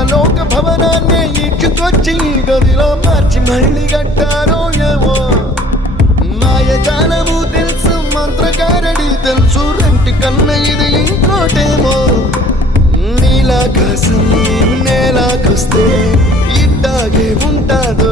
పరలోక భవనాన్ని ఈడ్చుకొచ్చి గదిలో మార్చి మళ్ళీ కట్టారో ఏమో మాయజాలము తెలుసు మంత్రగారడి తెలుసు రెంటి కన్న ఇది ఇంకోటేమో నీలాకాశం నేలాకొస్తే ఇట్టాగే ఉంటాదో